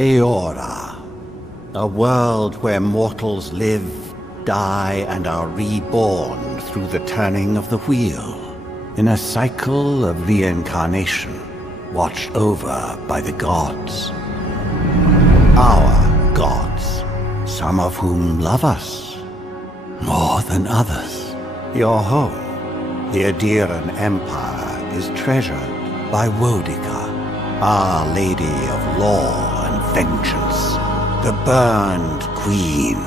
Aora, a world where mortals live, die, and are reborn through the turning of the wheel, in a cycle of reincarnation, watched over by the gods. Our gods, some of whom love us more than others. Your home, the Adiran Empire, is treasured by Wodica, Our Lady of Law and Vengeance, the Burned Queen.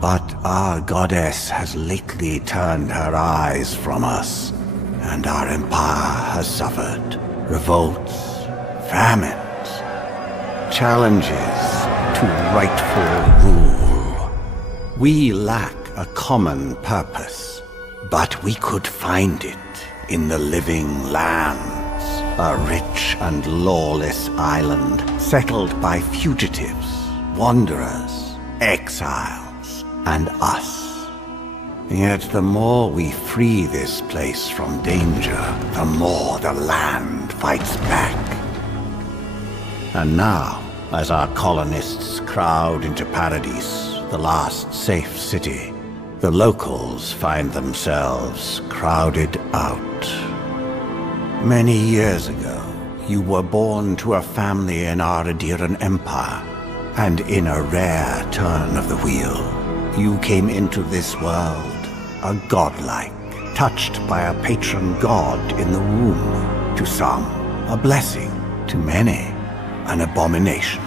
But our goddess has lately turned her eyes from us, and our empire has suffered revolts, famines, challenges to rightful rule. We lack a common purpose, but we could find it in the living lands, a rich and lawless island settled by fugitives, wanderers, exiles, and us. Yet the more we free this place from danger, the more the land fights back. And now, as our colonists crowd into Paradise, the last safe city, the locals find themselves crowded out. Many years ago, you were born to a family in our Adiran Empire, and in a rare turn of the wheel, you came into this world, a godlike, touched by a patron god in the womb. To some, a blessing. To many, an abomination.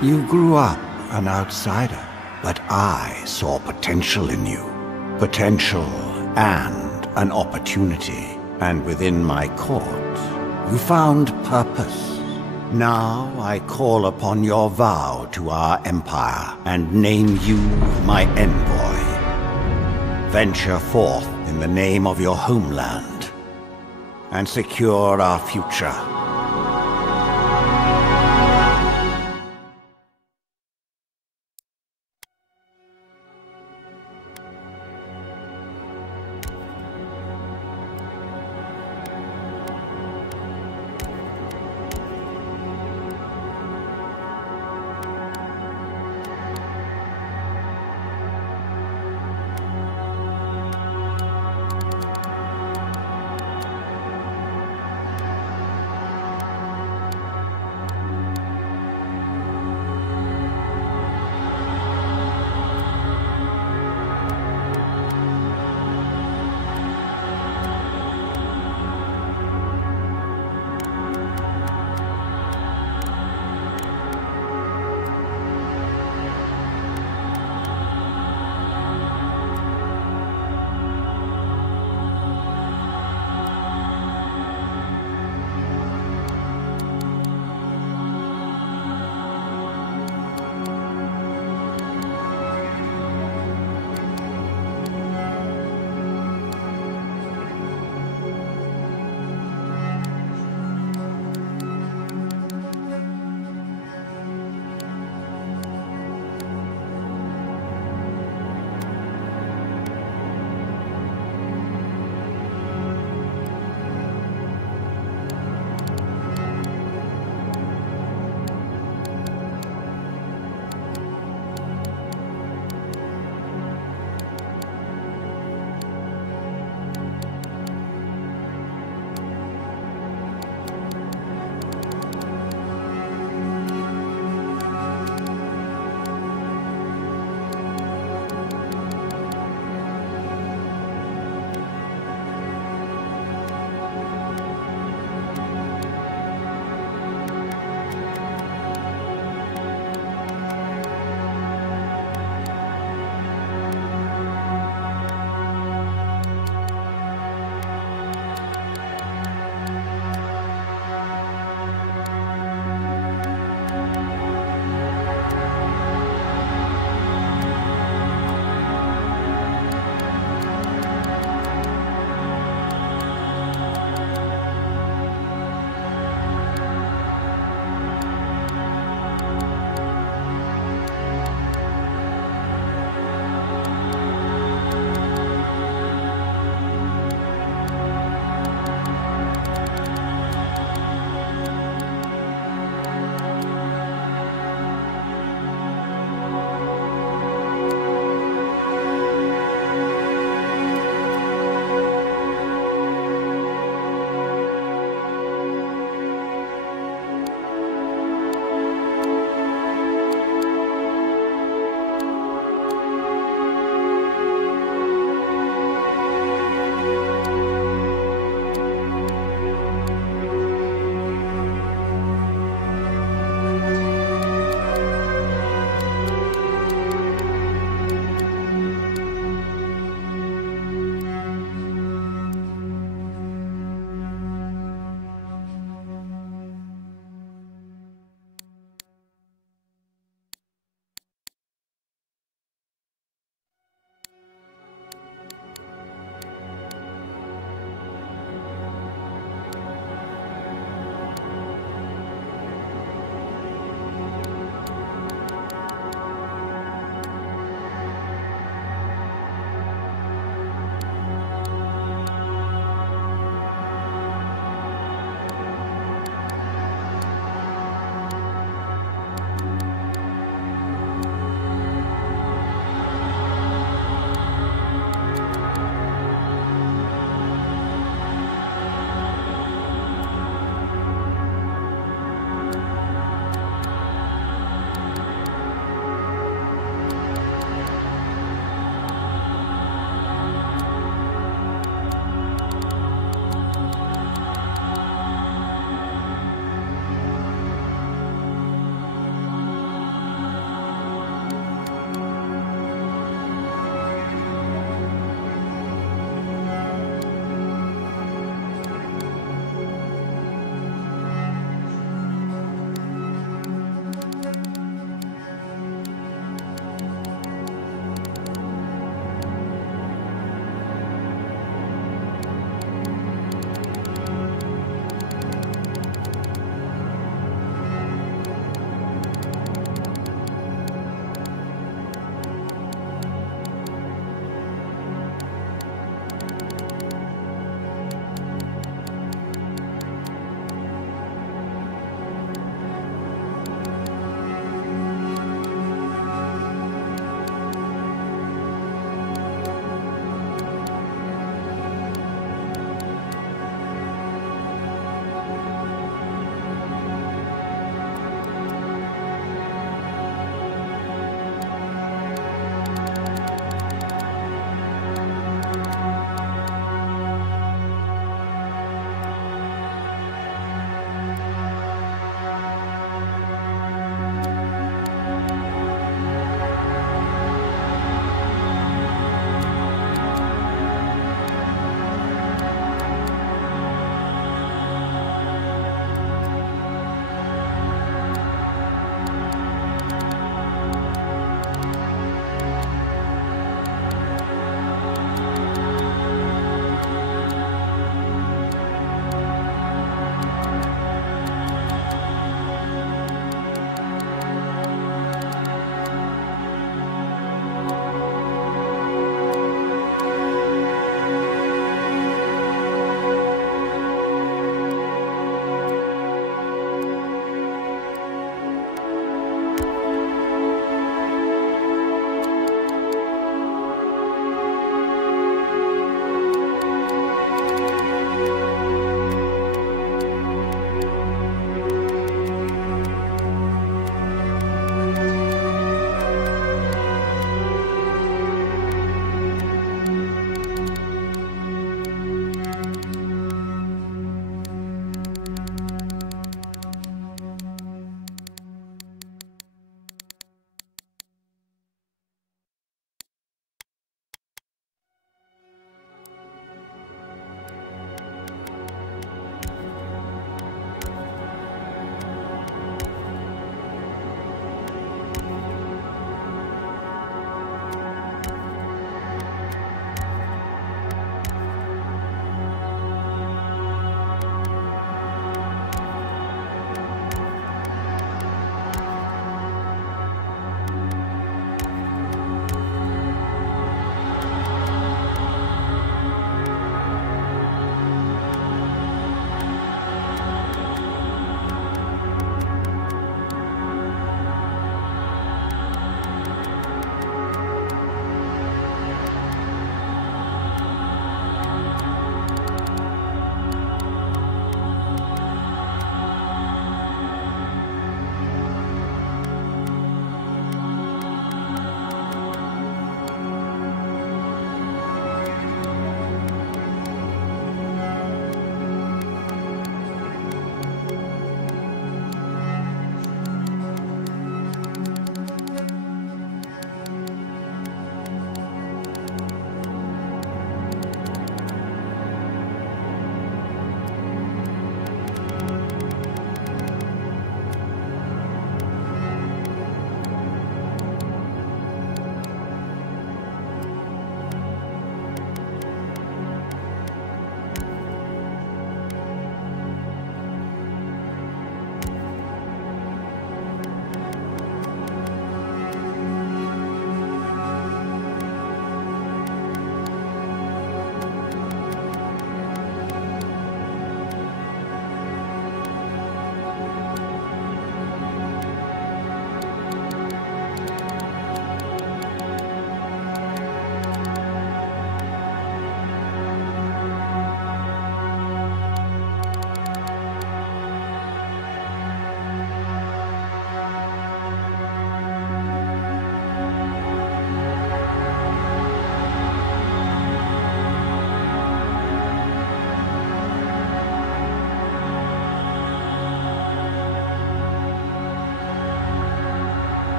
You grew up an outsider, but I saw potential in you. Potential and an opportunity. And within my court, you found purpose. Now I call upon your vow to our empire and name you my envoy. Venture forth in the name of your homeland and secure our future.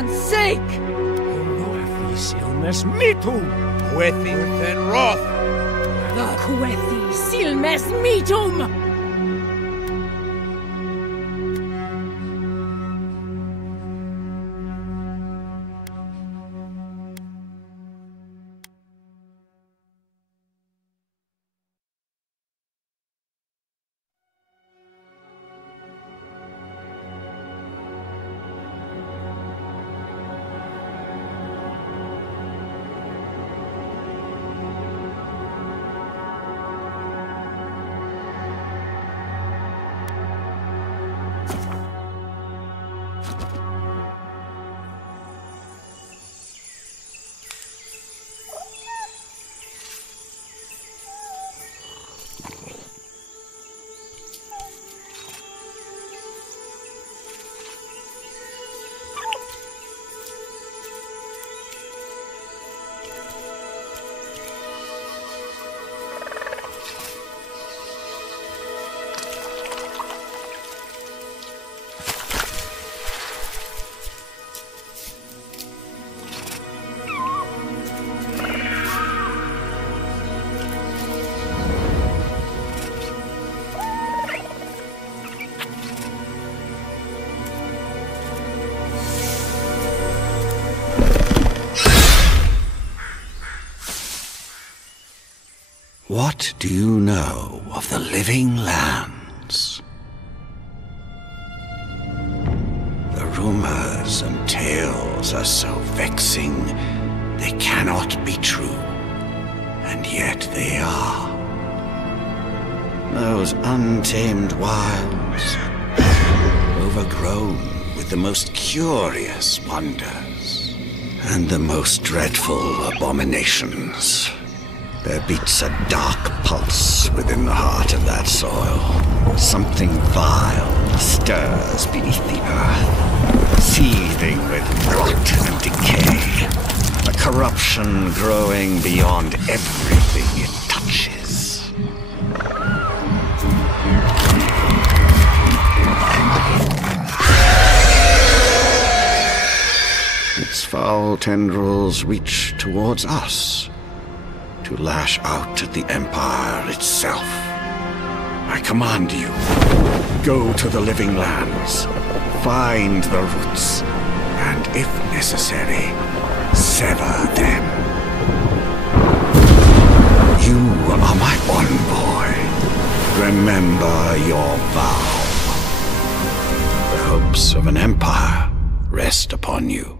Aran's sake! Kuethi silmes mitu! Kuethi then roth! Kuethi silmes mitum! What do you know of the living lands? The rumors and tales are so vexing, they cannot be true, and yet they are. Those untamed wilds, overgrown with the most curious wonders, and the most dreadful abominations. There beats a dark pulse within the heart of that soil. Something vile stirs beneath the earth, seething with rot and decay. A corruption growing beyond everything it touches. Its foul tendrils reach towards us, to lash out at the Empire itself. I command you, go to the living lands, find the roots, and if necessary, sever them. You are my envoy. Remember your vow. The hopes of an empire rest upon you.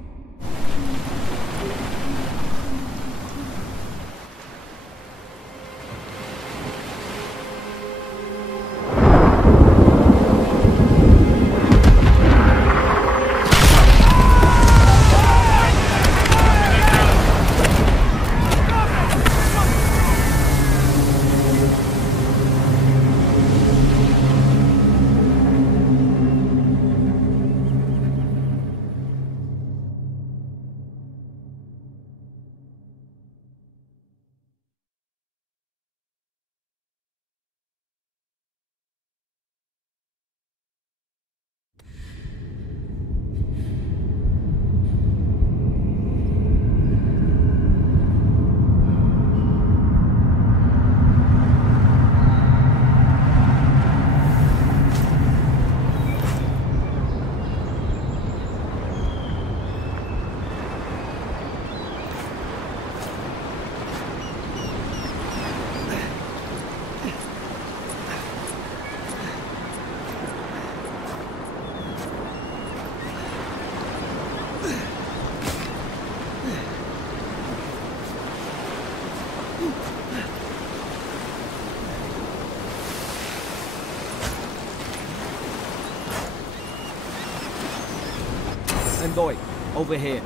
Envoy, over here.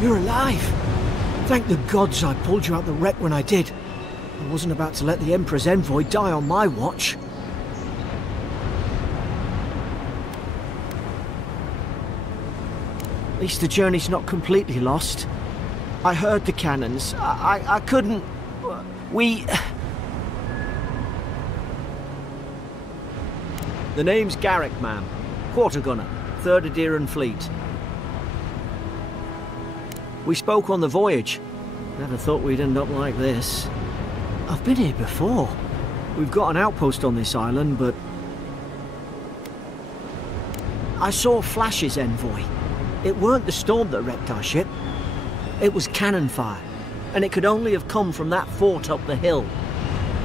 You're alive! Thank the gods I pulled you out the wreck when I did. I wasn't about to let the Emperor's envoy die on my watch. At least the journey's not completely lost. I heard the cannons. I couldn't... We... The name's Garrick, ma'am. Quarter gunner, 3rd Adheran Fleet. We spoke on the voyage. Never thought we'd end up like this. I've been here before. We've got an outpost on this island, but... I saw flashes, Envoy. It weren't the storm that wrecked our ship. It was cannon fire, and it could only have come from that fort up the hill.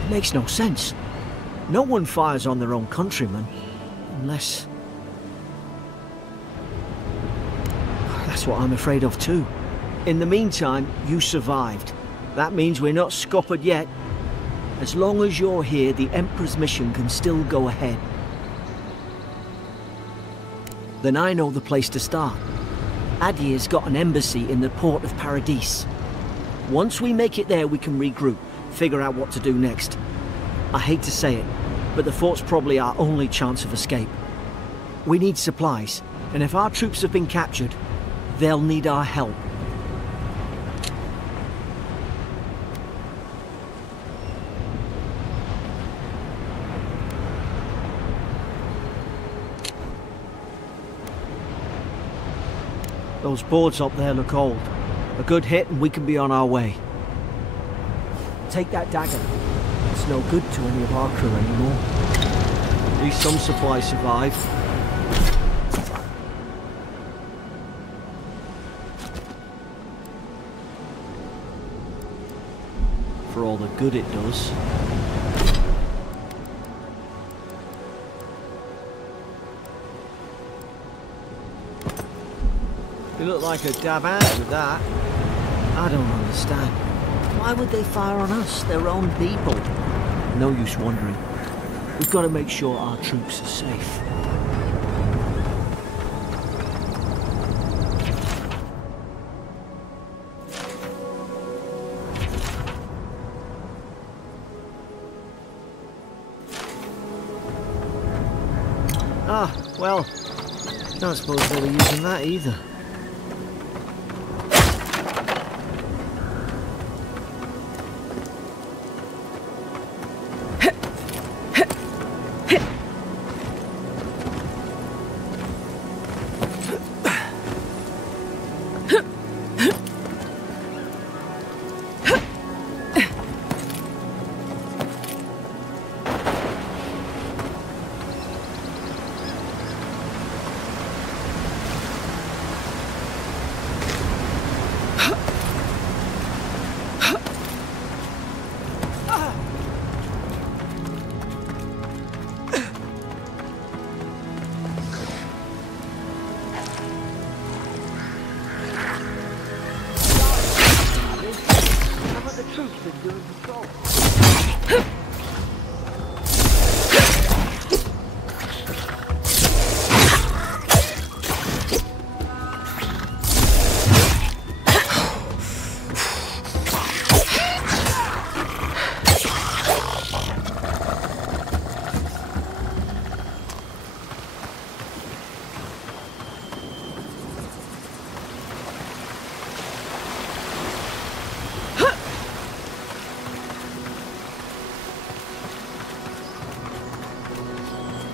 It makes no sense. No one fires on their own countrymen, unless... That's what I'm afraid of too. In the meantime, you survived. That means we're not scuppered yet. As long as you're here, the Emperor's mission can still go ahead. Then I know the place to start. Adir's got an embassy in the port of Paradis. Once we make it there, we can regroup, figure out what to do next. I hate to say it, but the fort's probably our only chance of escape. We need supplies, and if our troops have been captured, they'll need our help. Those boards up there look old. A good hit and we can be on our way. Take that dagger. It's no good to any of our crew anymore. At least some supplies survive. For all the good it does. You look like a dab out with that. I don't understand. Why would they fire on us, their own people? No use wondering. We've got to make sure our troops are safe. Ah, well, don't suppose they were using that either.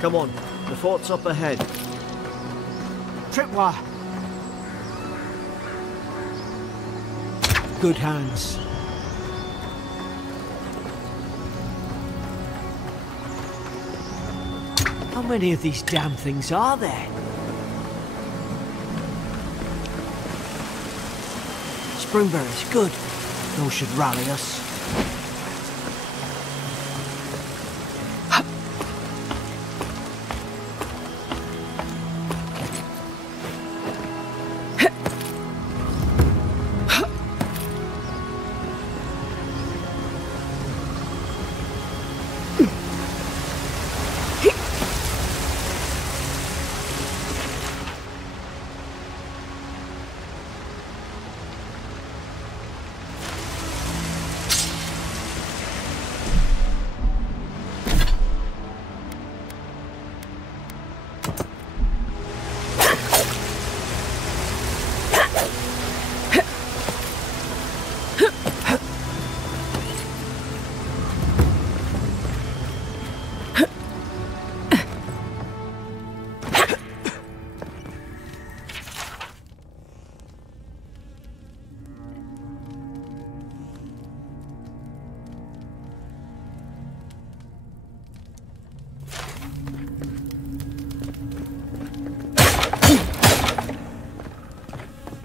Come on, the fort's up ahead. Tripwire! Good hands. How many of these damn things are there? Springberries, good. Those should rally us.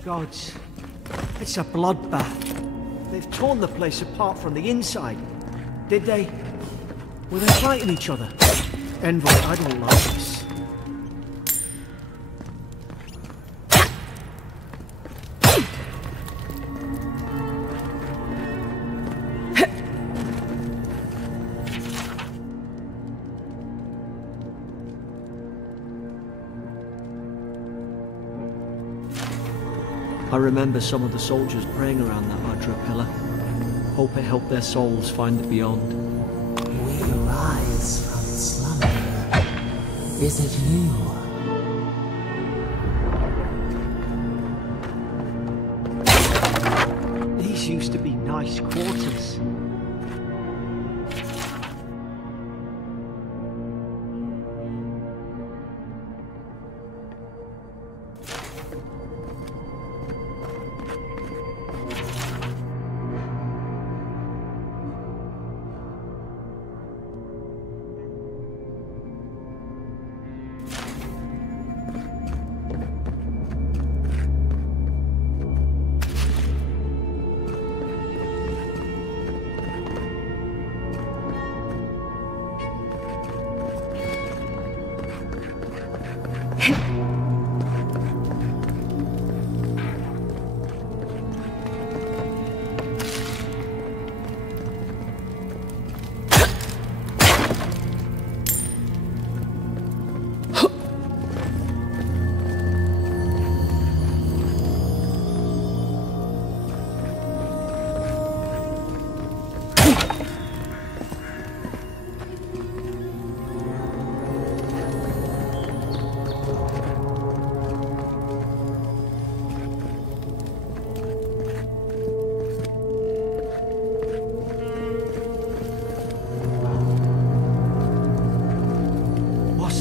Gods, it's a bloodbath. They've torn the place apart from the inside. Did they? Were they fighting each other? Envoy, I don't like this. I remember some of the soldiers praying around that Adra pillar. Hope it helped their souls find the beyond. We rise from slumber. Is it you? These used to be nice quarters.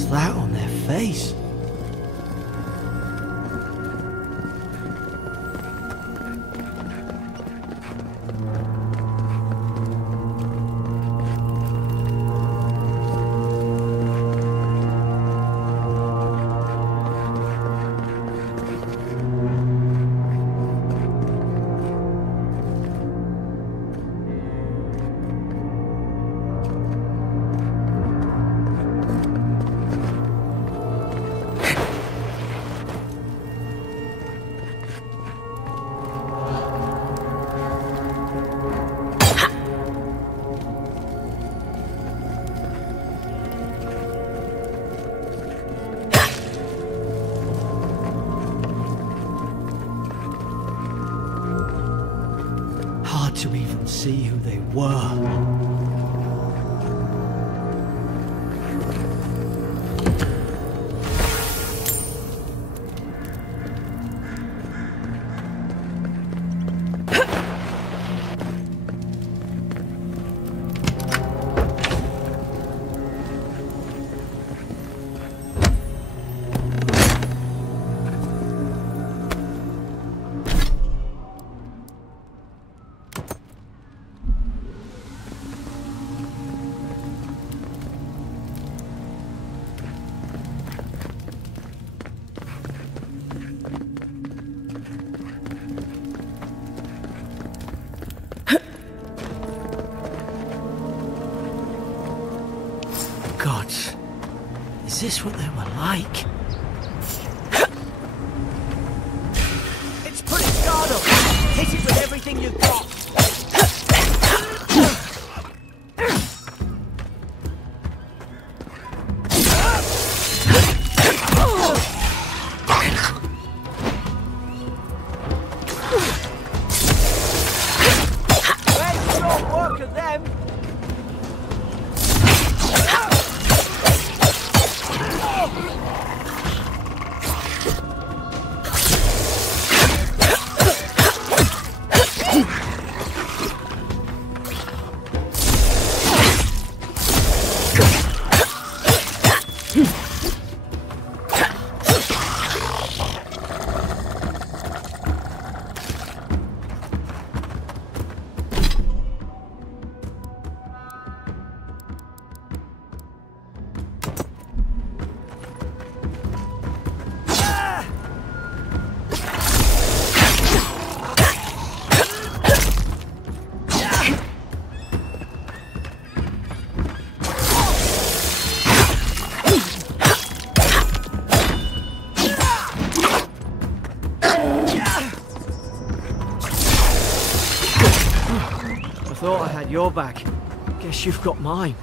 That on their face? To even see who they were. Gods, is this what they were like? It's pretty scarred up. Hit it with everything you've got. Great short work of them. Thought I had your back. Guess you've got mine.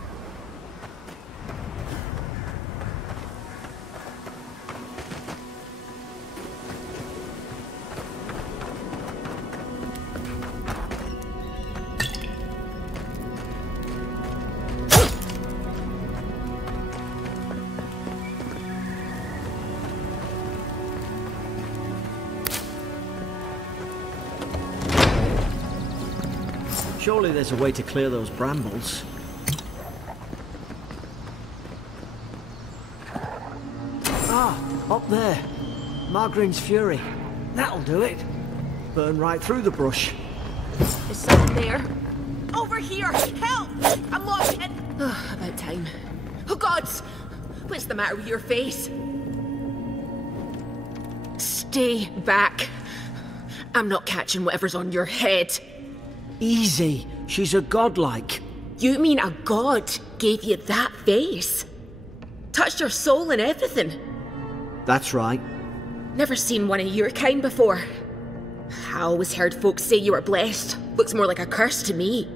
Surely there's a way to clear those brambles. Ah, up there. Margarine's Fury. That'll do it. Burn right through the brush. Is someone there? Over here! Help! I'm lost in... about time. Oh, gods! What's the matter with your face? Stay back. I'm not catching whatever's on your head. Easy. She's a godlike. You mean a god gave you that face? Touched your soul and everything? That's right. Never seen one of your kind before. I always heard folks say you were blessed. Looks more like a curse to me.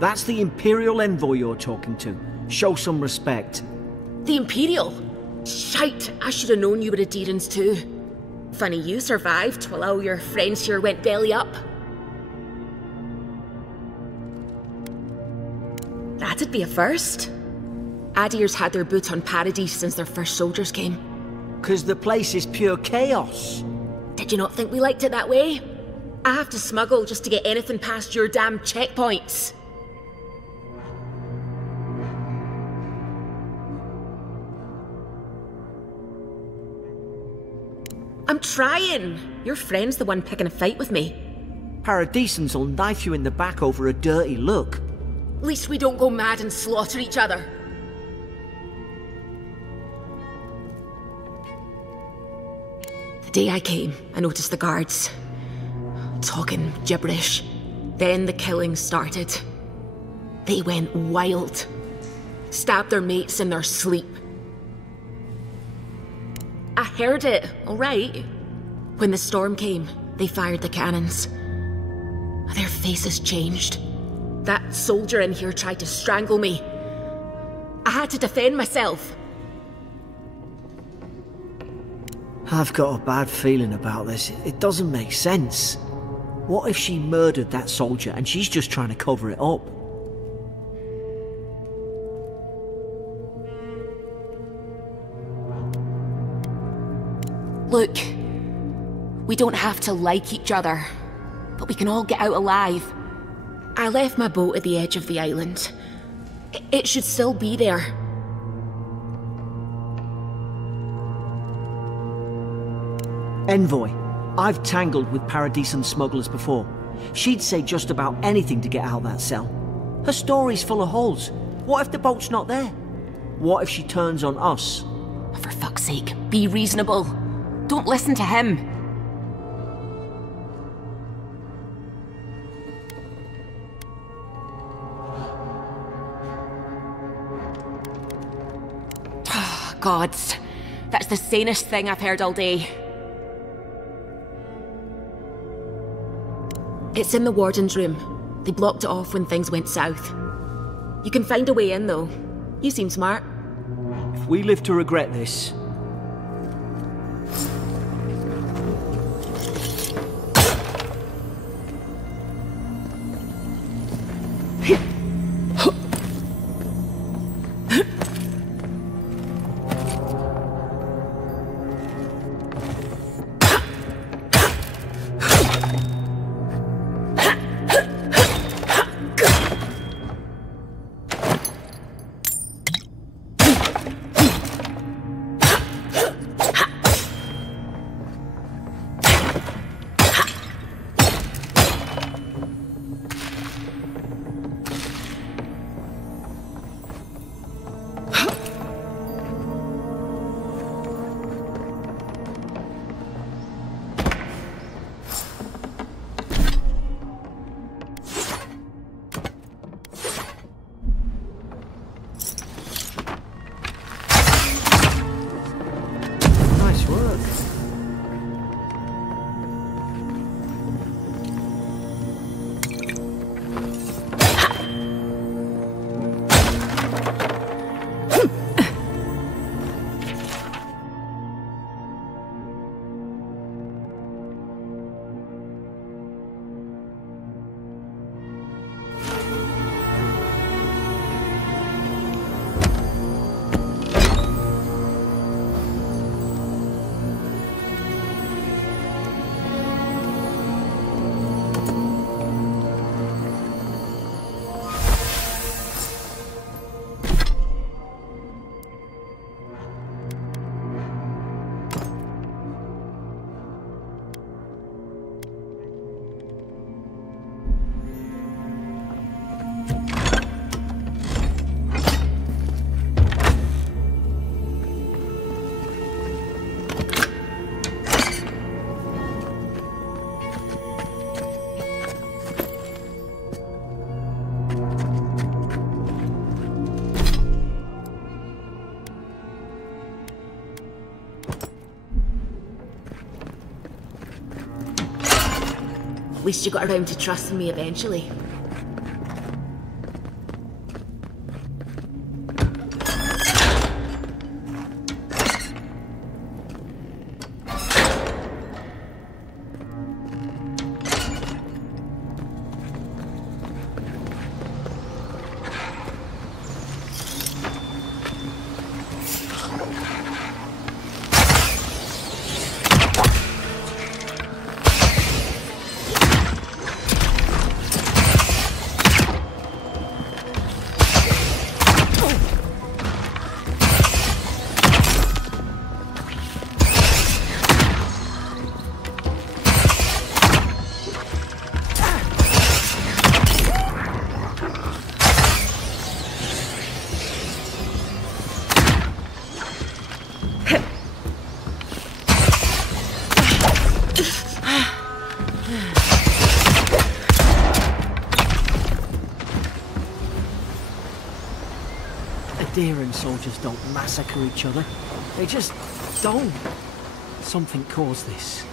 That's the Imperial envoy you're talking to. Show some respect. The Imperial? Shite, I should have known you were Adherents too. Funny you survived while all your friends here went belly up. That'd be a first. Adir's had their boot on Paradise since their first soldiers came. 'Cause the place is pure chaos. Did you not think we liked it that way? I have to smuggle just to get anything past your damn checkpoints. I'm trying. Your friend's the one picking a fight with me. Paradisans will knife you in the back over a dirty look. At least we don't go mad and slaughter each other. The day I came, I noticed the guards talking gibberish. Then the killing started. They went wild. Stabbed their mates in their sleep. I heard it, all right. When the storm came, they fired the cannons. Their faces changed. That soldier in here tried to strangle me. I had to defend myself. I've got a bad feeling about this. It doesn't make sense. What if she murdered that soldier and she's just trying to cover it up? Look, we don't have to like each other, but we can all get out alive. I left my boat at the edge of the island. It should still be there. Envoy, I've tangled with Paradisan smugglers before. She'd say just about anything to get out of that cell. Her story's full of holes. What if the boat's not there? What if she turns on us? For fuck's sake, be reasonable. Don't listen to him. Gods, that's the sanest thing I've heard all day. It's in the warden's room. They blocked it off when things went south. You can find a way in, though. You seem smart. If we live to regret this... At least you got around to trusting me eventually. Deer soldiers don't massacre each other. They just don't. Something caused this.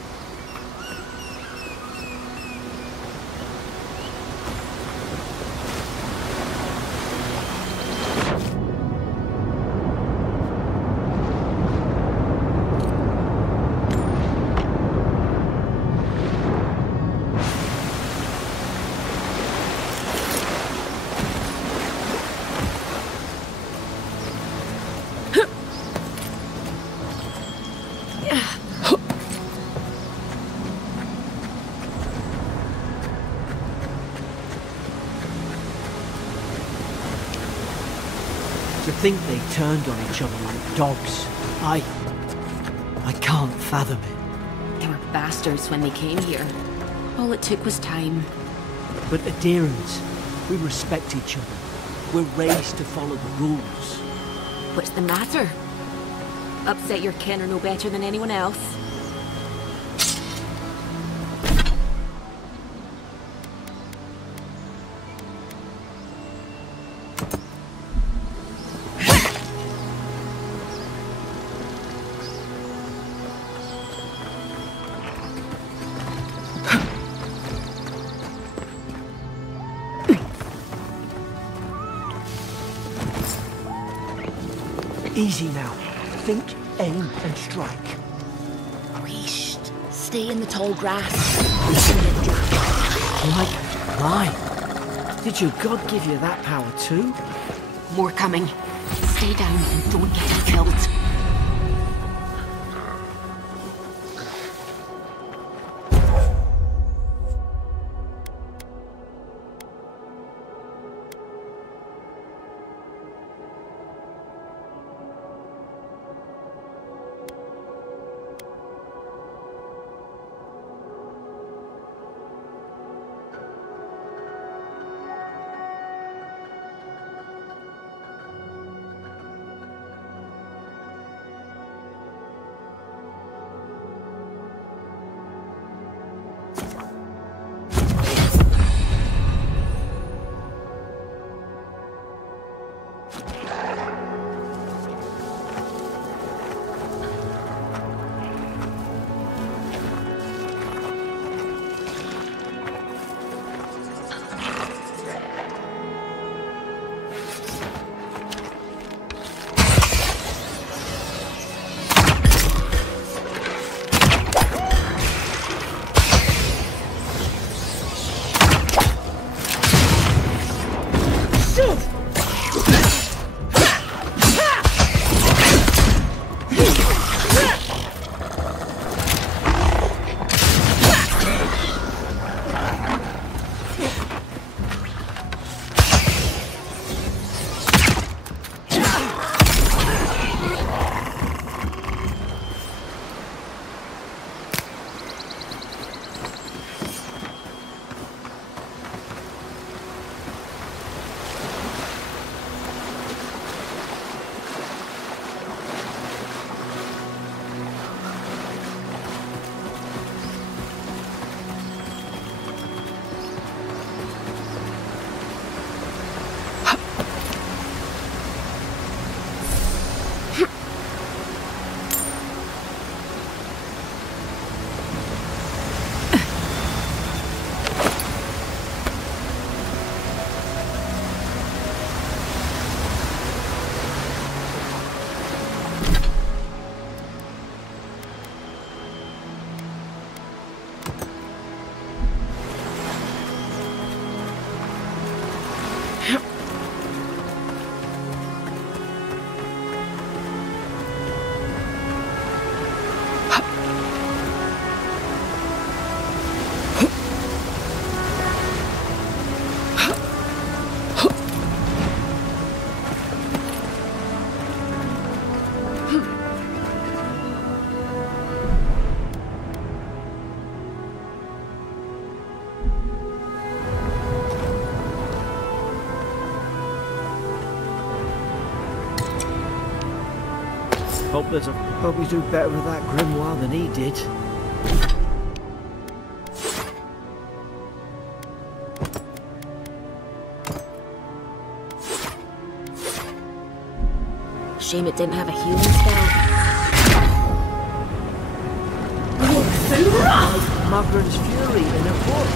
To think they turned on each other like dogs. I can't fathom it. They were bastards when they came here. All it took was time. But adherents, we respect each other. We're raised to follow the rules. What's the matter? Upset your kin are no better than anyone else? Easy now. Think, aim, and strike. Whoosh. Stay in the tall grass. Like mine. Did your god give you that power too? More coming. Stay down and don't get killed. Hope we do better with that grimoire than he did. Shame it didn't have a healing spell. Magran's Fury in a book.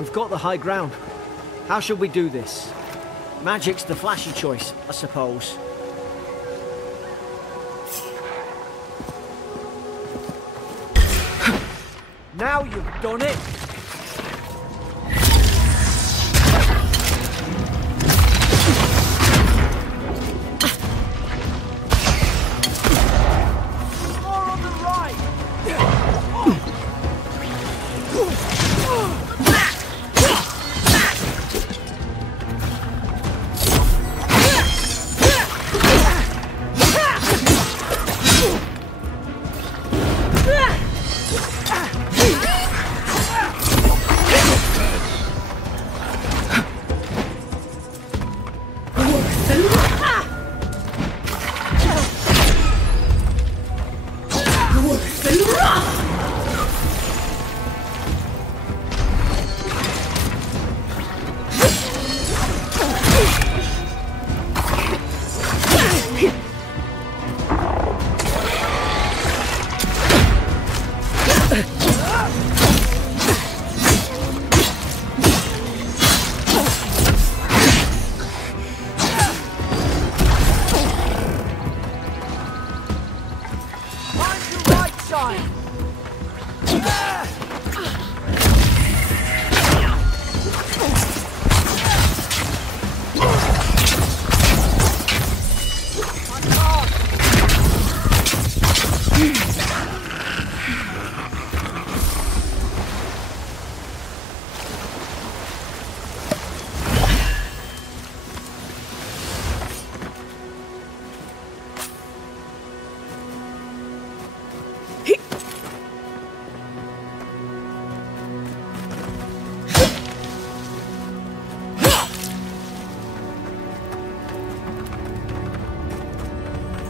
We've got the high ground. How should we do this? Magic's the flashy choice, I suppose. Now you've done it!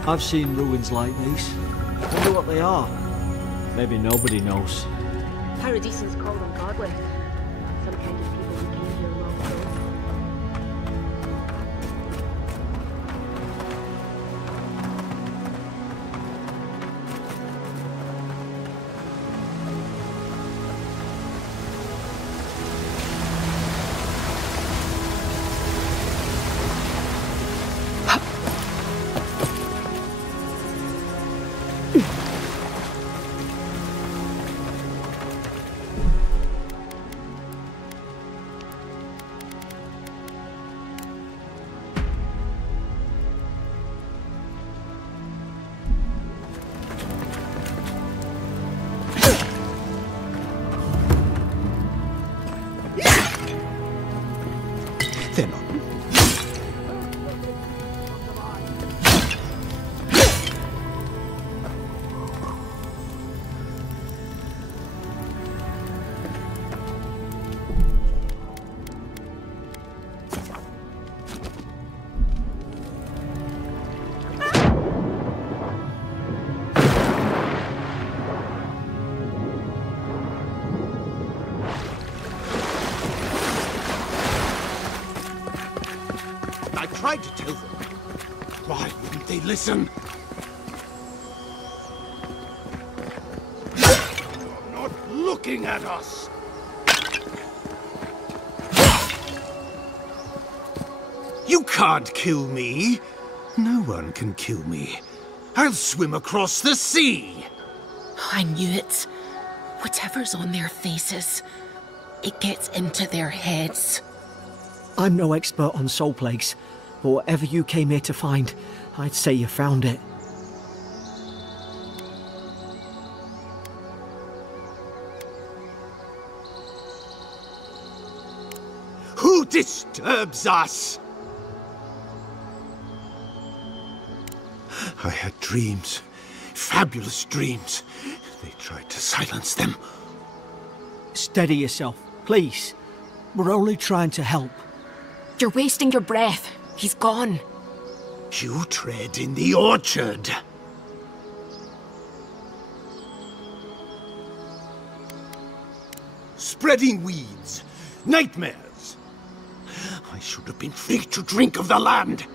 I've seen ruins like these. Wonder what they are. Maybe nobody knows. Paradisans call them godless. Some kind of people who came here long ago. They're not. I tried to tell them. Why wouldn't they listen? You're not looking at us! You can't kill me. No one can kill me. I'll swim across the sea. I knew it. Whatever's on their faces, it gets into their heads. I'm no expert on soul plagues, but whatever you came here to find, I'd say you found it. Who disturbs us? I had dreams, fabulous dreams. They tried to silence them. Steady yourself, Please. We're only trying to help. You're wasting your breath. He's gone. You tread in the orchard. Spreading weeds. Nightmares. I should have been free to drink of the land.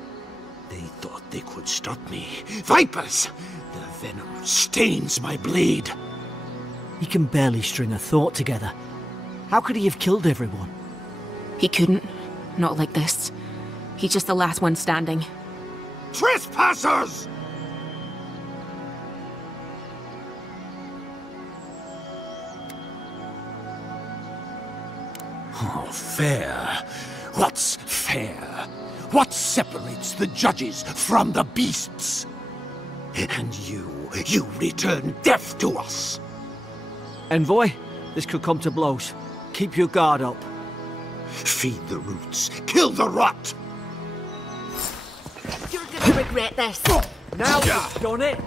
They thought they could stop me. Vipers! The venom stains my blade. He can barely string a thought together. How could he have killed everyone? He couldn't. Not like this. He's just the last one standing. Trespassers! Oh, fair. What's fair? What separates the judges from the beasts? And you return death to us. Envoy, this could come to blows. Keep your guard up. Feed the roots, kill the rot! You're gonna regret this. Now you've done it.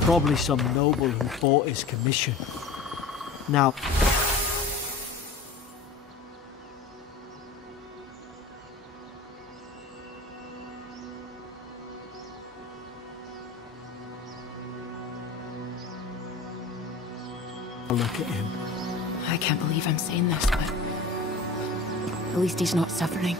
Probably some noble who fought his commission. Now... look at him. I can't believe I'm saying this, but... at least he's not suffering.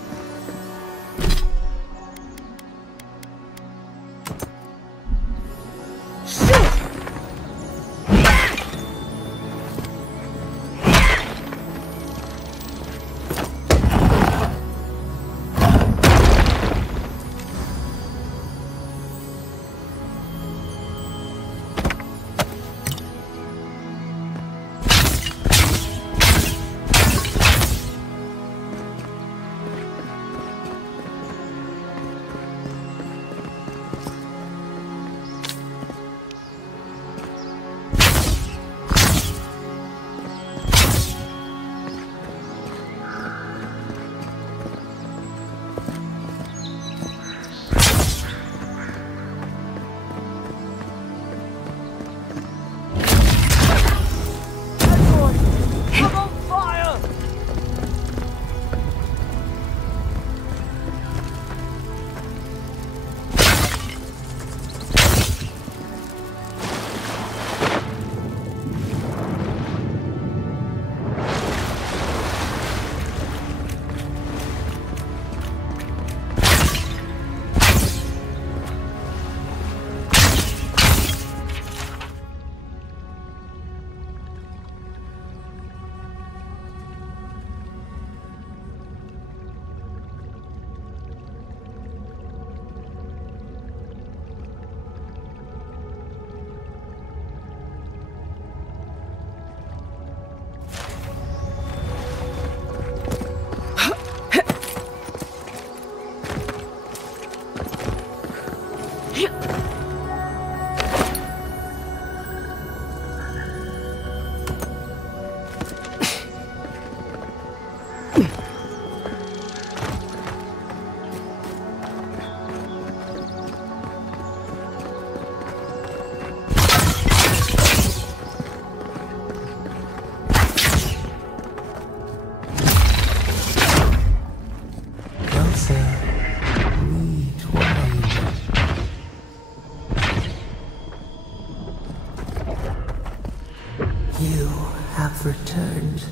You have returned.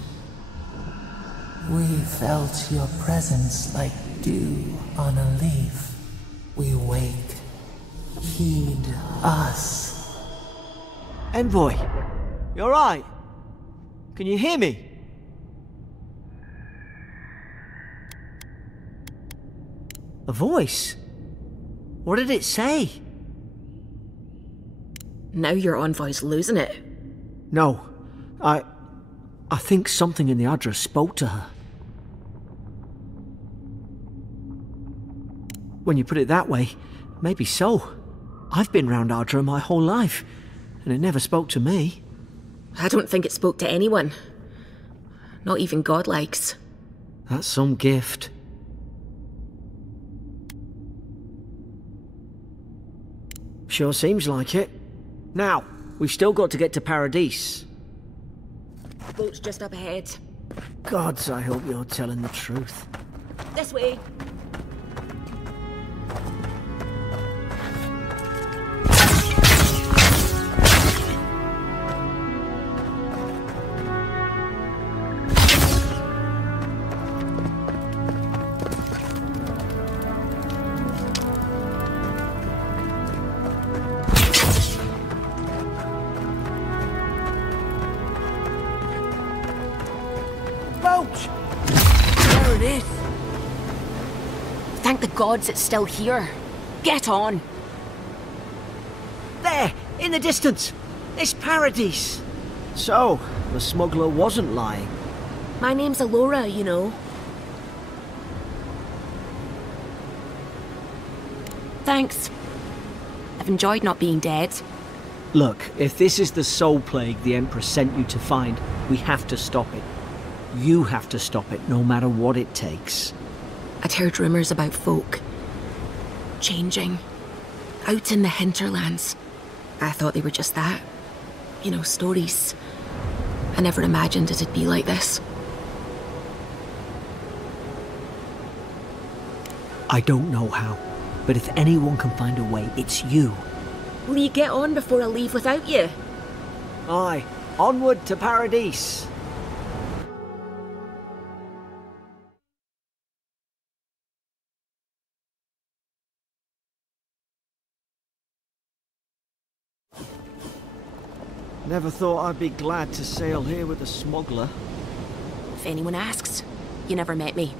We felt your presence like dew on a leaf. We wake. Heed us. Envoy, you alright? Can you hear me? A voice? What did it say? Now your envoy's losing it. No, I think something in the address spoke to her. When you put it that way, maybe so. I've been round Ardra my whole life, and it never spoke to me. I don't think it spoke to anyone. Not even godlikes. That's some gift. Sure seems like it. Now, we've still got to get to Paradise. Boat's just up ahead. Gods, I hope you're telling the truth. This way. There it is. Thank the gods it's still here. Get on. There, in the distance. It's Paradise. So, the smuggler wasn't lying. My name's Alora, you know. Thanks. I've enjoyed not being dead. Look, if this is the soul plague the Empress sent you to find, we have to stop it. You have to stop it, no matter what it takes. I'd heard rumours about folk changing out in the hinterlands. I thought they were just that. You know, stories. I never imagined it'd be like this. I don't know how, but if anyone can find a way, it's you. Will you get on before I leave without you? Aye, onward to Paradise. Never thought I'd be glad to sail here with a smuggler. If anyone asks, you never met me.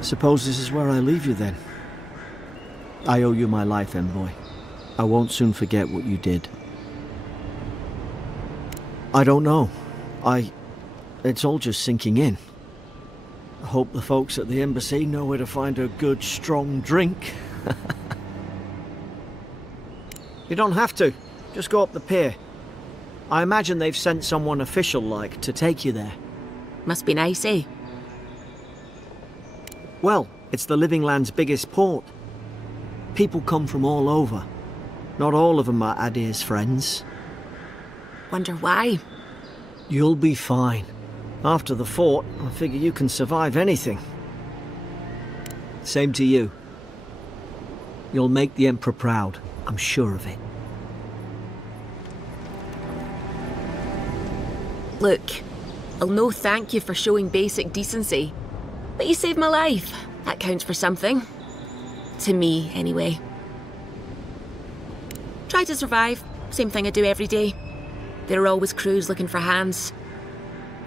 Suppose this is where I leave you then. I owe you my life, Envoy. I won't soon forget what you did. I don't know. It's all just sinking in. I hope the folks at the embassy know where to find a good, strong drink. You don't have to. Just go up the pier. I imagine they've sent someone official-like to take you there. Must be nice, eh? Well, it's the Living Land's biggest port. People come from all over. Not all of them are Adir's friends. Wonder why? You'll be fine. After the fort, I figure you can survive anything. Same to you. You'll make the Emperor proud, I'm sure of it. Look, I'll no thank you for showing basic decency. But you saved my life. That counts for something. To me, anyway. Try to survive. Same thing I do every day. There are always crews looking for hands.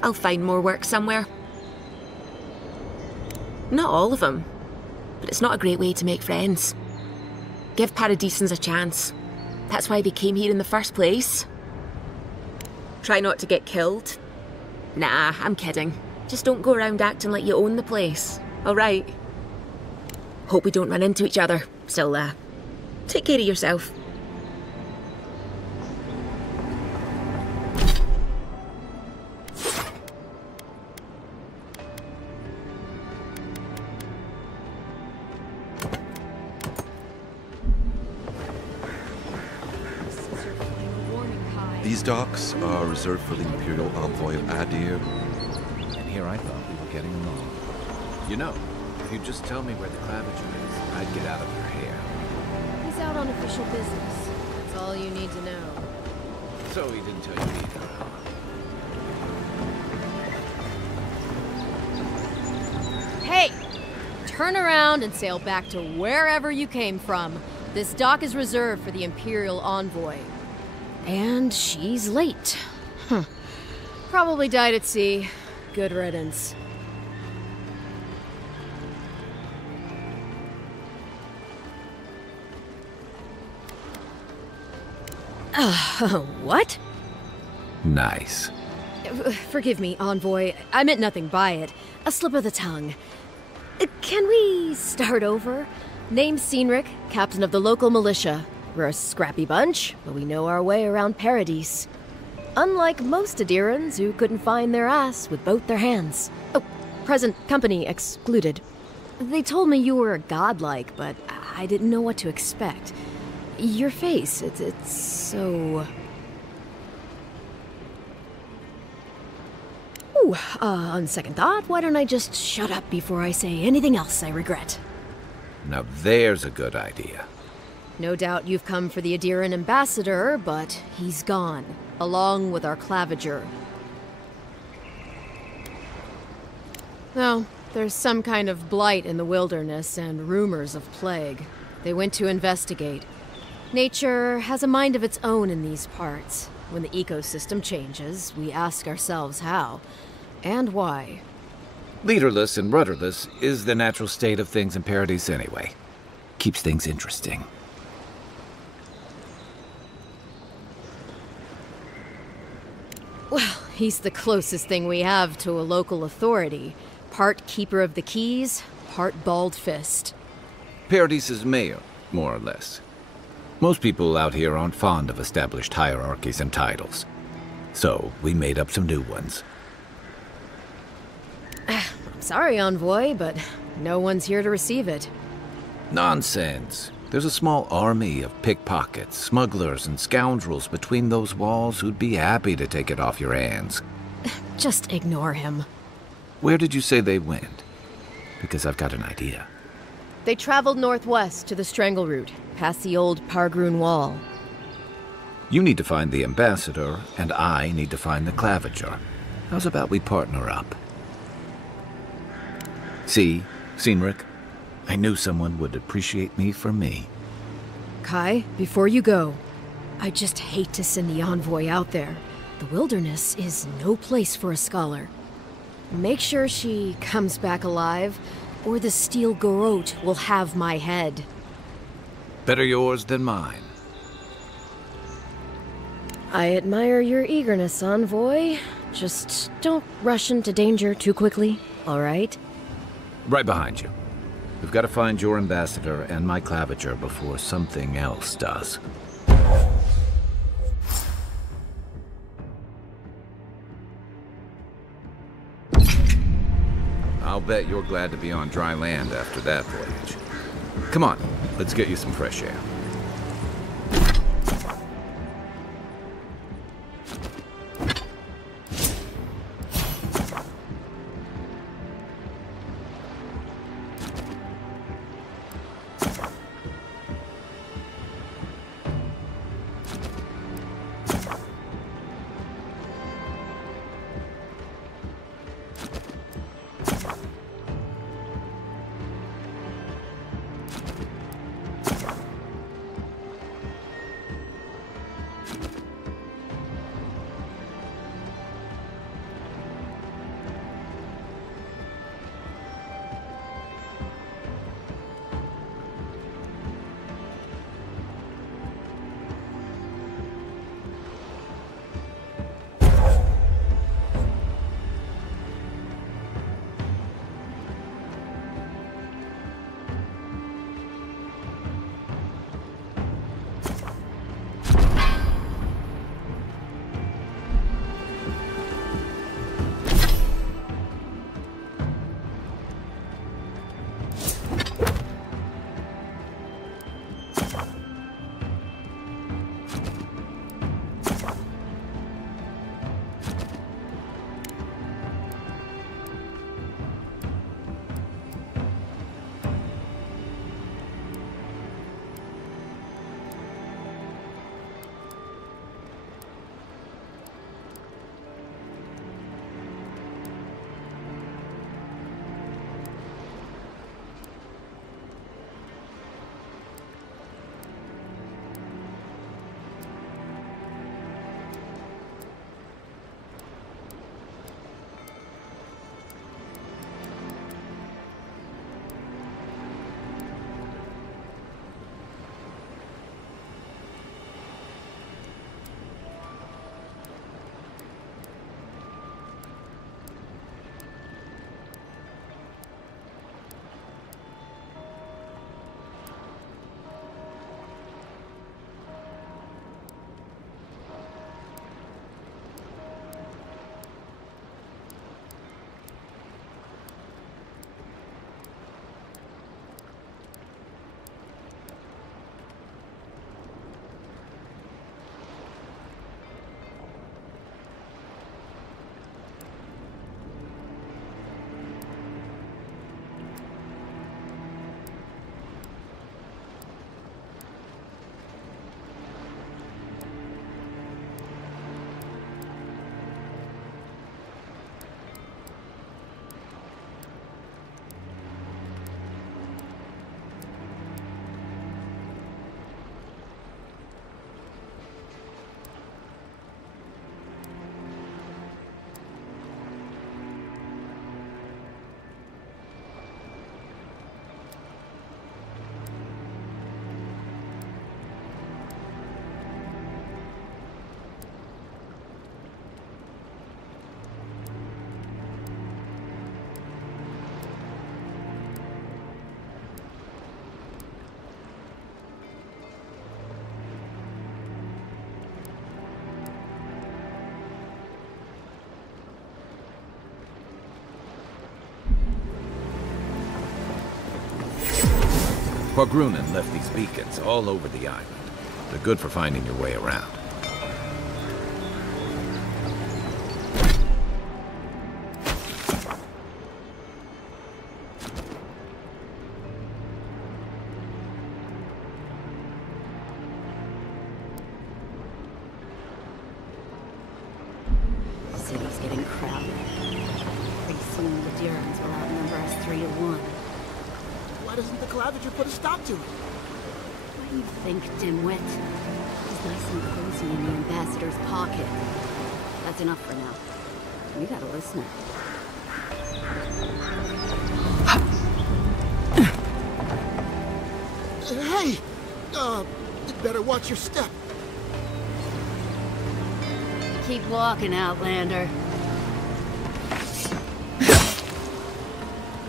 I'll find more work somewhere. Not all of them. But it's not a great way to make friends. Give Paradisans a chance. That's why they came here in the first place. Try not to get killed. Nah, I'm kidding. Just don't go around acting like you own the place, alright? Hope we don't run into each other, so take care of yourself. These docks are reserved for the Imperial Envoy of Adir. And here I thought we were getting along. You know, if you'd just tell me where the Clavager is, I'd get out of your hair. He's out on official business. That's all you need to know. So he didn't tell you either, huh? Hey! Turn around and sail back to wherever you came from. This dock is reserved for the Imperial Envoy. And she's late. Probably died at sea. Good riddance. What? Nice. Forgive me, Envoy. I meant nothing by it. A slip of the tongue. Can we start over? Name's Cynric, captain of the local militia. We're a scrappy bunch, but we know our way around Paradise. Unlike most Adirans who couldn't find their ass with both their hands. Oh, present company excluded. They told me you were godlike, but I didn't know what to expect. Your face, it's so... Ooh, on second thought, why don't I just shut up before I say anything else I regret? Now there's a good idea. No doubt you've come for the Adiran ambassador, but he's gone, along with our Clavager. Well, there's some kind of blight in the wilderness and rumors of plague. They went to investigate. Nature has a mind of its own in these parts. When the ecosystem changes, we ask ourselves how and why. Leaderless and rudderless is the natural state of things in Paradise anyway. Keeps things interesting. Well, he's the closest thing we have to a local authority. Part keeper of the keys, part bald fist. Paradise's mayor, more or less. Most people out here aren't fond of established hierarchies and titles. So, we made up some new ones. I'm sorry, Envoy, but no one's here to receive it. Nonsense. There's a small army of pickpockets, smugglers, and scoundrels between those walls who'd be happy to take it off your hands. Just ignore him. Where did you say they went? Because I've got an idea. They traveled northwest to the Strangle Route, past the old Pargroon Wall. You need to find the ambassador, and I need to find the Clavager. How's about we partner up? See, Cynric, I knew someone would appreciate me for me. Kai, before you go, I just hate to send the Envoy out there. The wilderness is no place for a scholar. Make sure she comes back alive, or the Steel Garrote will have my head. Better yours than mine. I admire your eagerness, Envoy. Just don't rush into danger too quickly, all right? Right behind you. We've got to find your ambassador and my Clavager before something else does. I'll bet you're glad to be on dry land after that voyage. Come on, let's get you some fresh air. Quagrunin left these beacons all over the island. They're good for finding your way around. City's getting crowded. Pretty soon the Durans will outnumber us 3-1. Why doesn't the Clavager put a stop to it? What do you think, dimwit? He's nice and cozy in the ambassador's pocket. That's enough for now. We got a listener. Hey! You'd better watch your step. Keep walking, Outlander.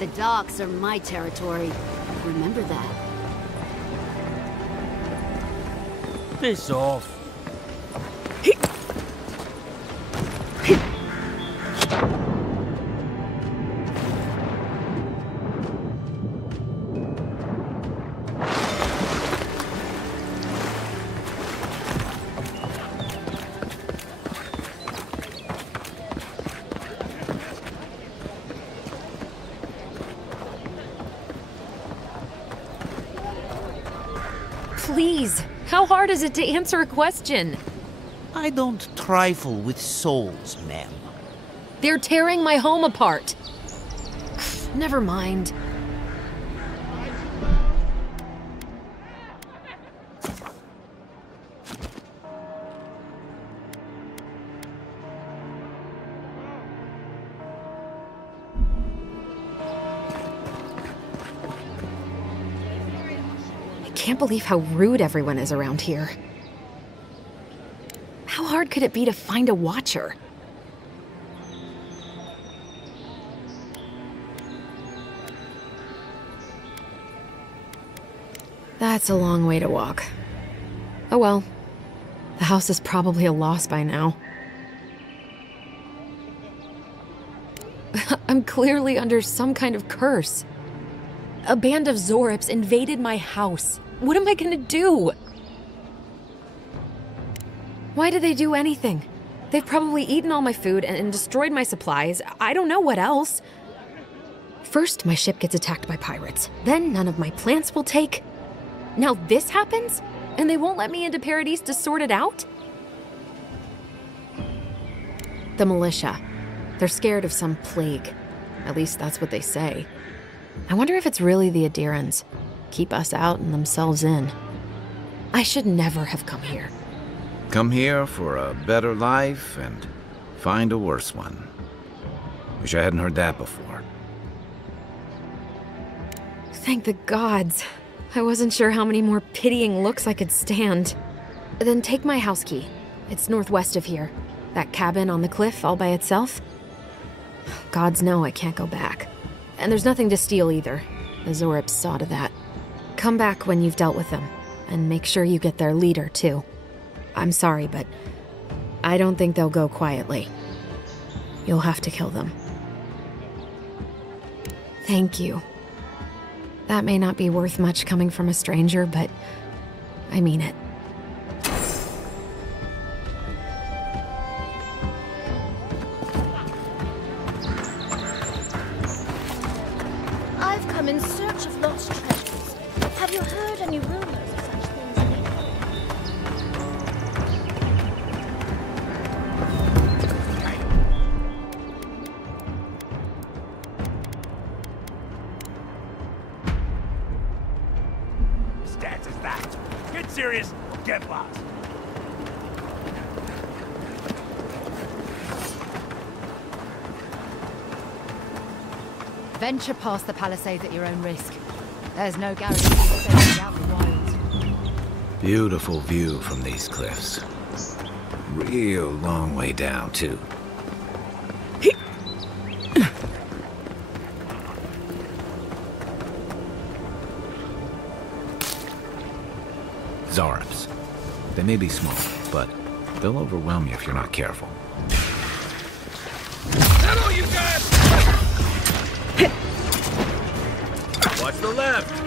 The docks are my territory. Remember that. Piss off. Please, how hard is it to answer a question? I don't trifle with souls, ma'am. They're tearing my home apart. Never mind. I can't believe how rude everyone is around here. How hard could it be to find a watcher? That's a long way to walk. Oh well. The house is probably a loss by now. I'm clearly under some kind of curse. A band of Zorips invaded my house. What am I gonna do? Why did they do anything? They've probably eaten all my food and destroyed my supplies. I don't know what else. First, my ship gets attacked by pirates. Then none of my plants will take. Now this happens? And they won't let me into Paradise to sort it out? The militia. They're scared of some plague. At least that's what they say. I wonder if it's really the Adirans. Keep us out and themselves in. I should never have come here. Come here for a better life and find a worse one. Wish I hadn't heard that before. Thank the gods. I wasn't sure how many more pitying looks I could stand. Then take my house key. It's northwest of here. That cabin on the cliff all by itself. Gods know I can't go back. And there's nothing to steal either. The Zorips saw to that. Come back when you've dealt with them. And make sure you get their leader, too. I'm sorry, but I don't think they'll go quietly. You'll have to kill them. Thank you. That may not be worth much coming from a stranger, but I mean it. I've come in search of lost treasures. Have you heard any rumors of such things lately? Stats is that. Get serious or get lost. Venture past the palisades at your own risk. There's no guarantee you'll stay out in the wilds. Beautiful view from these cliffs. Real long way down, too. Zorips. They may be small, but they'll overwhelm you if you're not careful. Hello, you guys! Watch the left!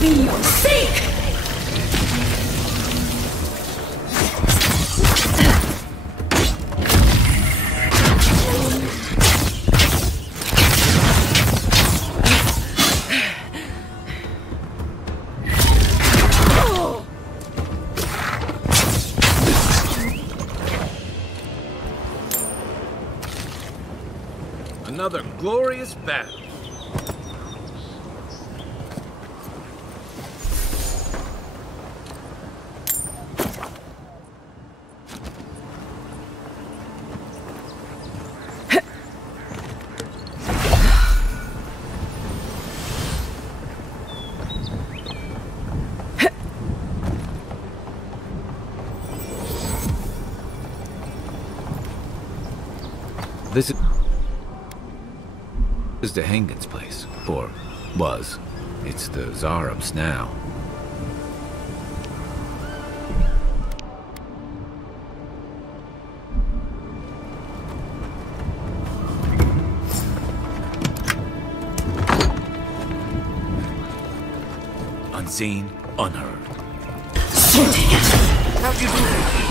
Be safe! Another glorious battle. This is the Hengen's place, or was. It's the Zarab's now. Unseen, unheard. How'd you do that?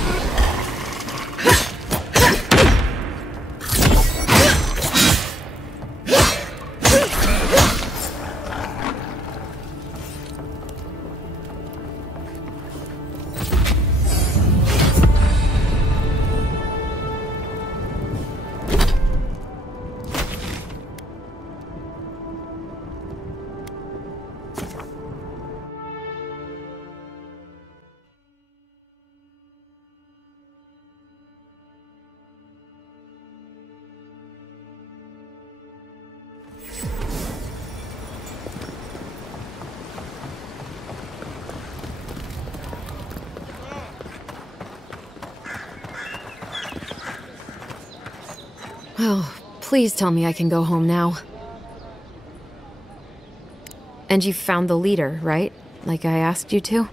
Well, please tell me I can go home now. And you found the leader, right? Like I asked you to?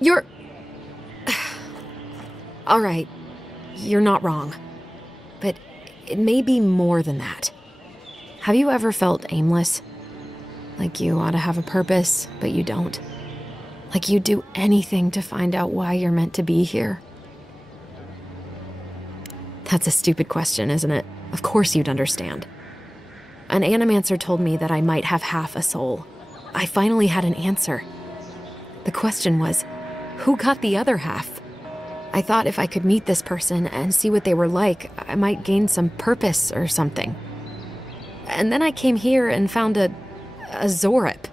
You're... Alright, you're not wrong. But it may be more than that. Have you ever felt aimless? Like you ought to have a purpose, but you don't? Like you'd do anything to find out why you're meant to be here? That's a stupid question, isn't it? Of course you'd understand. An animancer told me that I might have half a soul. I finally had an answer. The question was, who got the other half? I thought if I could meet this person and see what they were like, I might gain some purpose or something. And then I came here and found a Zorip.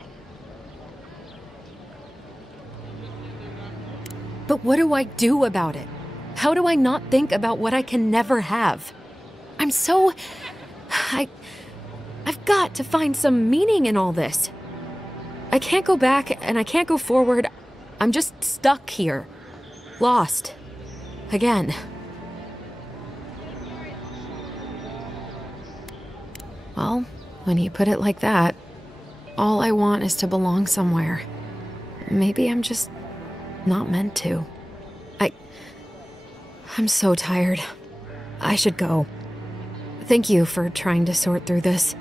But what do I do about it? How do I not think about what I can never have? I'm so... I've got to find some meaning in all this. I can't go back and I can't go forward. I'm just stuck here. Lost. Again. Well, when you put it like that, all I want is to belong somewhere. Maybe I'm just not meant to. I'm so tired. I should go. Thank you for trying to sort through this.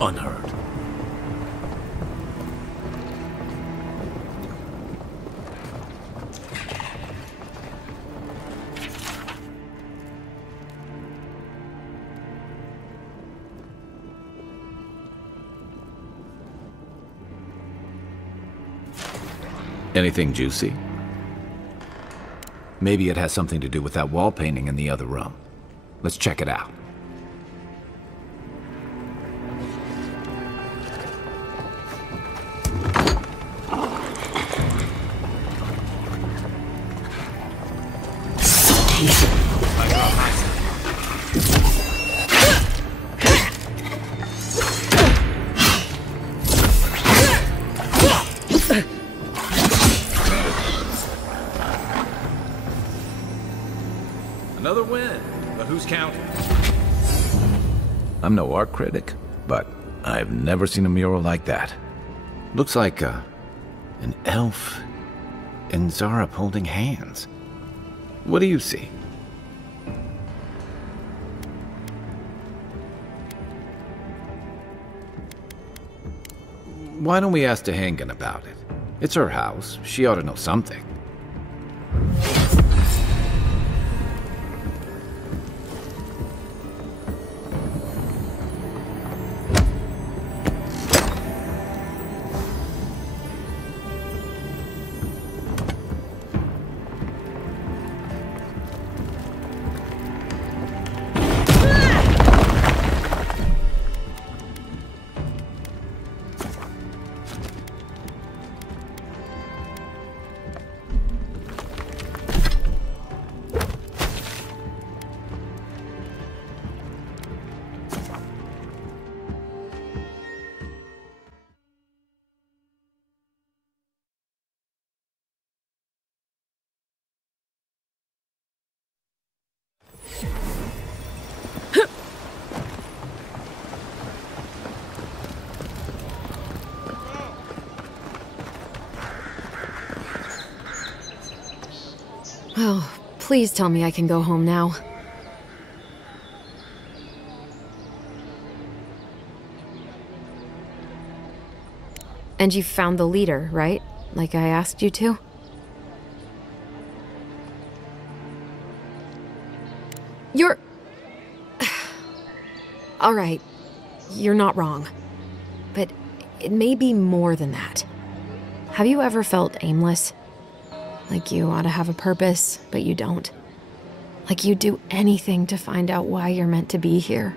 Unheard. Anything juicy? Maybe it has something to do with that wall painting in the other room. Let's check it out. counted. I'm no art critic, but I've never seen a mural like that. Looks like an elf and Zarep holding hands. What do you see? Why don't we ask Tehangan about it? It's her house. She ought to know something. Oh, please tell me I can go home now. And you found the leader, right? Like I asked you to? You're... Alright, you're not wrong. But it may be more than that. Have you ever felt aimless? Like you ought to have a purpose, but you don't. Like you'd do anything to find out why you're meant to be here.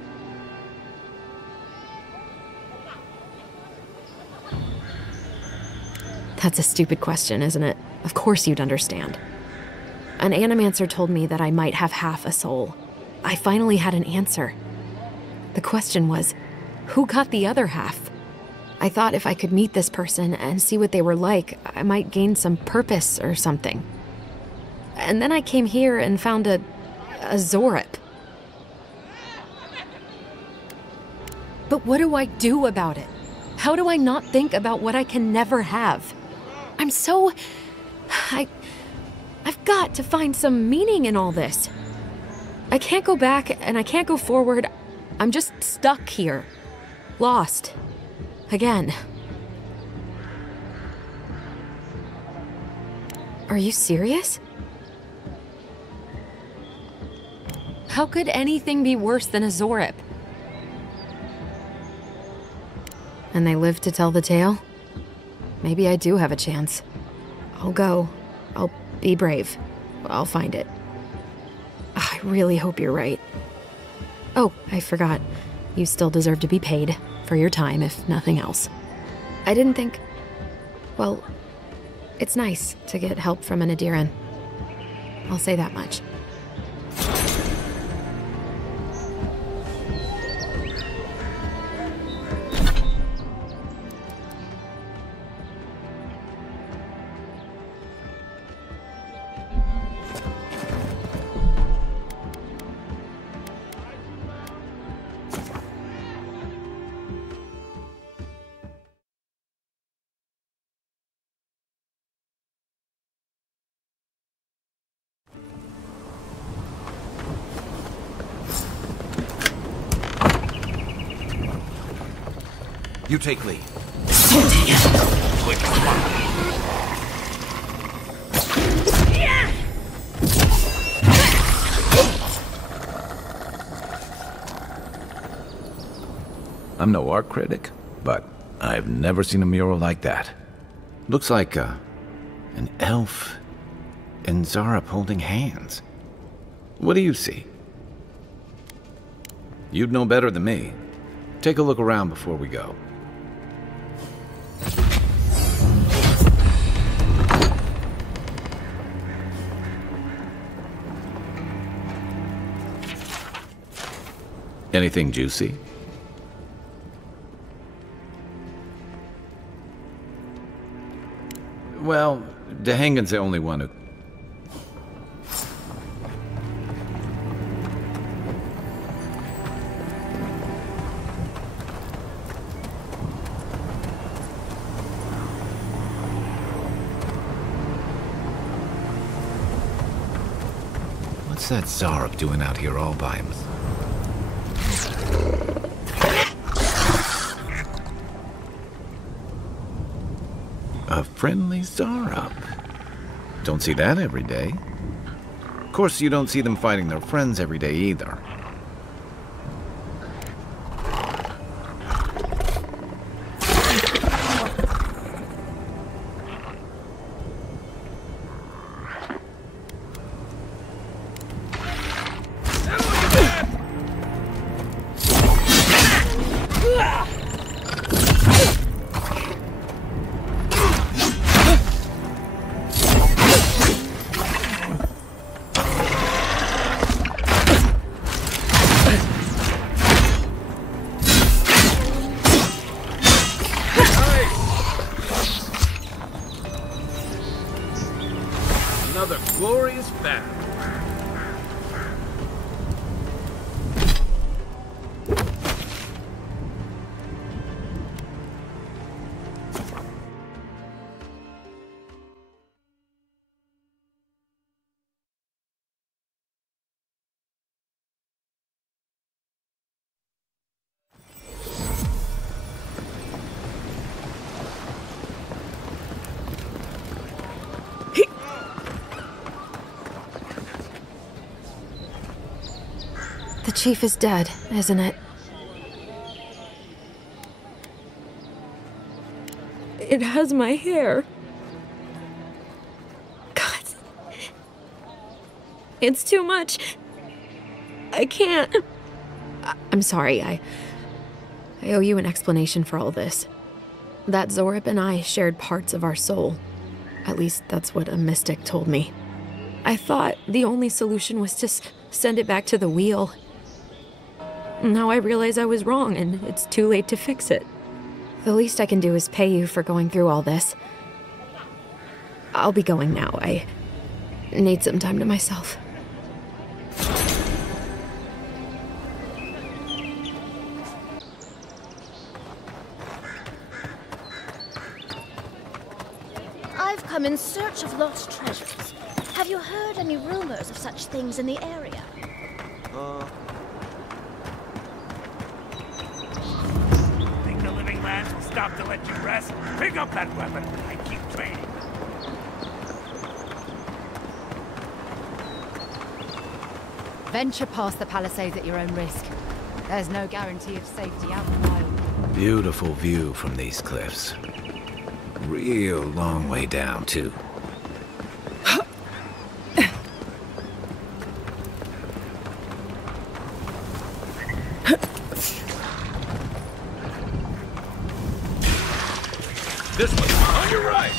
That's a stupid question, isn't it? Of course you'd understand. An animancer told me that I might have half a soul. I finally had an answer. The question was, who got the other half? I thought if I could meet this person and see what they were like, I might gain some purpose or something. And then I came here and found a Zorip. But what do I do about it? How do I not think about what I can never have? I'm so... I've got to find some meaning in all this. I can't go back and I can't go forward. I'm just stuck here. Lost. Again. Are you serious? How could anything be worse than a Zorip? And they live to tell the tale? Maybe I do have a chance. I'll go. I'll be brave. I'll find it. I really hope you're right. Oh, I forgot. You still deserve to be paid. For your time, if nothing else. I didn't think... Well, it's nice to get help from an Adiran. I'll say that much. You take lead. Quick, I'm no art critic, but I've never seen a mural like that. Looks like an elf and Zarep holding hands. What do you see? You'd know better than me. Take a look around before we go. Anything juicy? Well, Tehangan's the only one who... that Zarb doing out here all by himself? A friendly Zarb. Don't see that every day. Of course, you don't see them fighting their friends every day either. Another glorious battle. The chief is dead, isn't it? It has my hair. God. It's too much. I can't. I'm sorry, I owe you an explanation for all this. That Zorib and I shared parts of our soul. At least that's what a mystic told me. I thought the only solution was to send it back to the wheel. Now I realize I was wrong, and it's too late to fix it. The least I can do is pay you for going through all this. I'll be going now. I need some time to myself. I've come in search of lost treasures. Have you heard any rumors of such things in the area? Think the living lands will stop to let you rest? Pick up that weapon. I keep training. Venture past the palisades at your own risk. There's no guarantee of safety out in the wild. Beautiful view from these cliffs. Real long way down, too. This one, on your right!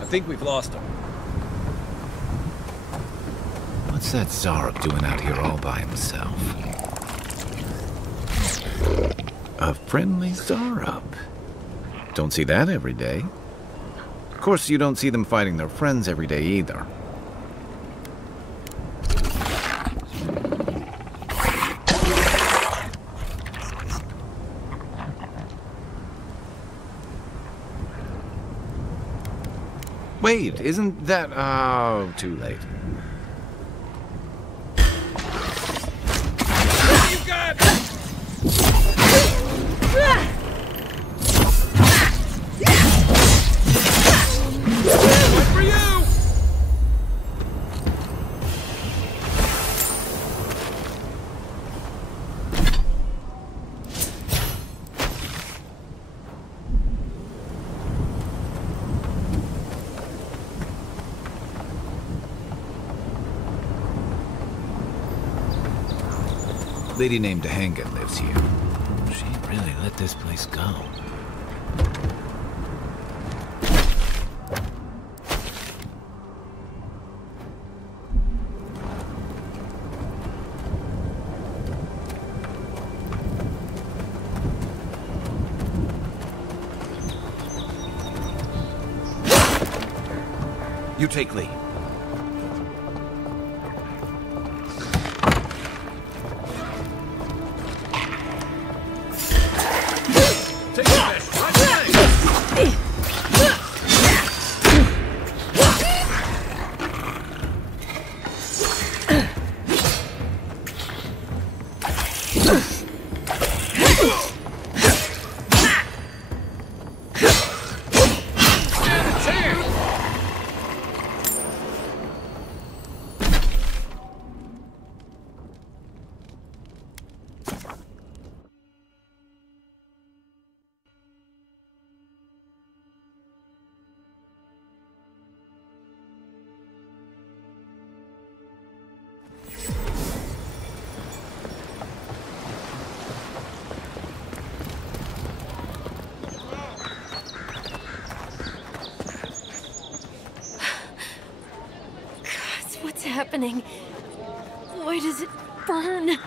I think we've lost him. What's that Zarb doing out here all by himself? A friendly Zarb. Don't see that every day. Of course, you don't see them fighting their friends every day either. Wait, isn't that... Oh, too late. You got One for you! Lady named Hangan lives here. She really let this place go. You take lead. happening? Why does it burn? God,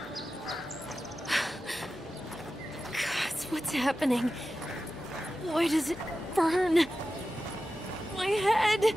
what's happening? Why does it burn? My head!